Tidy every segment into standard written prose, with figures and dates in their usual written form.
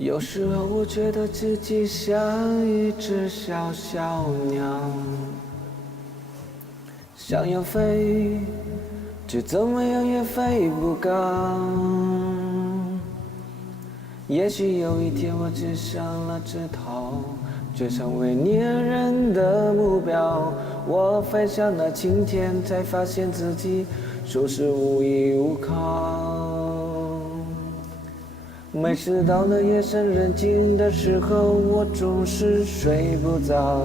有时候我觉得自己像一只小小鸟，想要飞，却怎么样也飞不高。也许有一天我只上了枝头，追上为粘人的目标。我飞向了青天，才发现自己属实无依无靠。每次到了夜深人静的时候，我总是睡不着。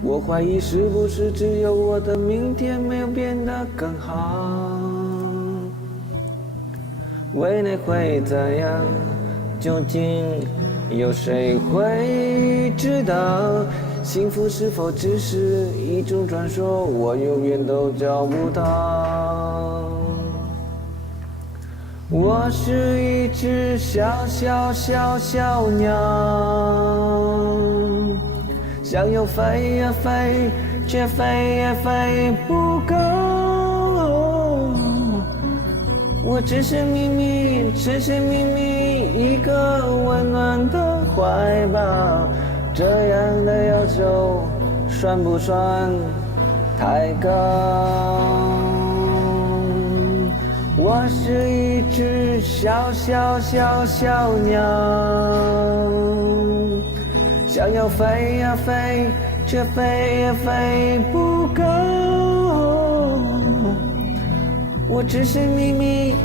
我怀疑是不是只有我的明天没有变得更好？未来会怎样？究竟有谁会知道？幸福是否只是一种传说？我永远都找不到。我是一只小小鸟，想要飞呀飞，却飞也飞不高。我只是秘密一个温暖的怀抱。这样的要求算不算太高？我是一只小鸟，想要飞呀飞，却飞也飞不高。我只是秘密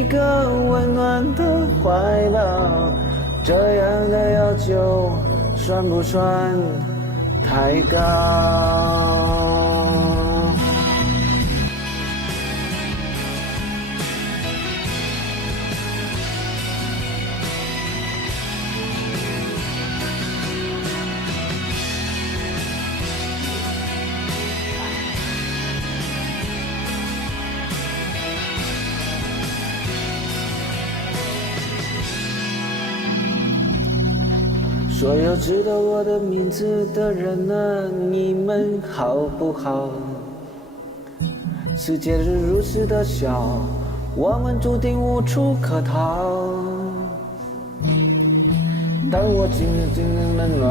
一个温暖的怀抱。这样的要求算不算太高？所有知道我的名字的人啊，你们好不好？世界是如此的小，我们注定无处可逃。当我经历冷暖，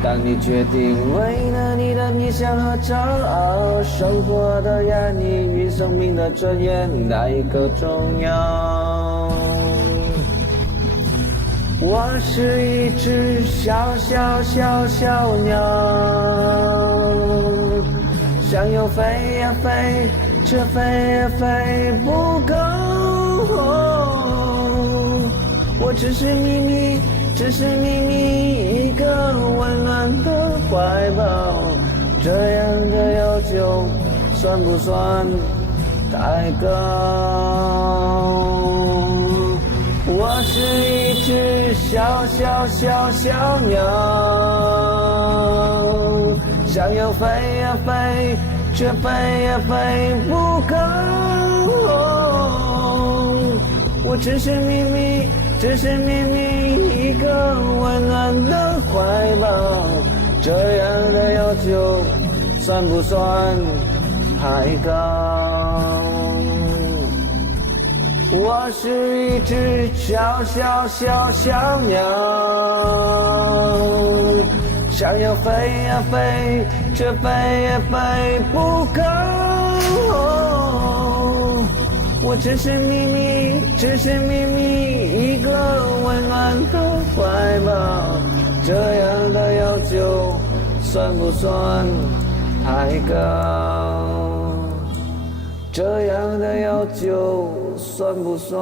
当你决定为了你的理想和骄傲，生活的压力与生命的尊严，哪一个重要？我是一只小鸟，想要飞呀飞，却飞也飞不高。我只是秘密一个温暖的怀抱。这样的要求算不算太高？我是一只小鸟，想要飞呀飞，却飞也飞不高。我只是秘密一个温暖的怀抱。这样的要求算不算太高？我是一只小鸟，想要飞呀飞，却飞也飞不高。我只是秘密一个温暖的怀抱。这样的要求算不算太高？这样的要求算不算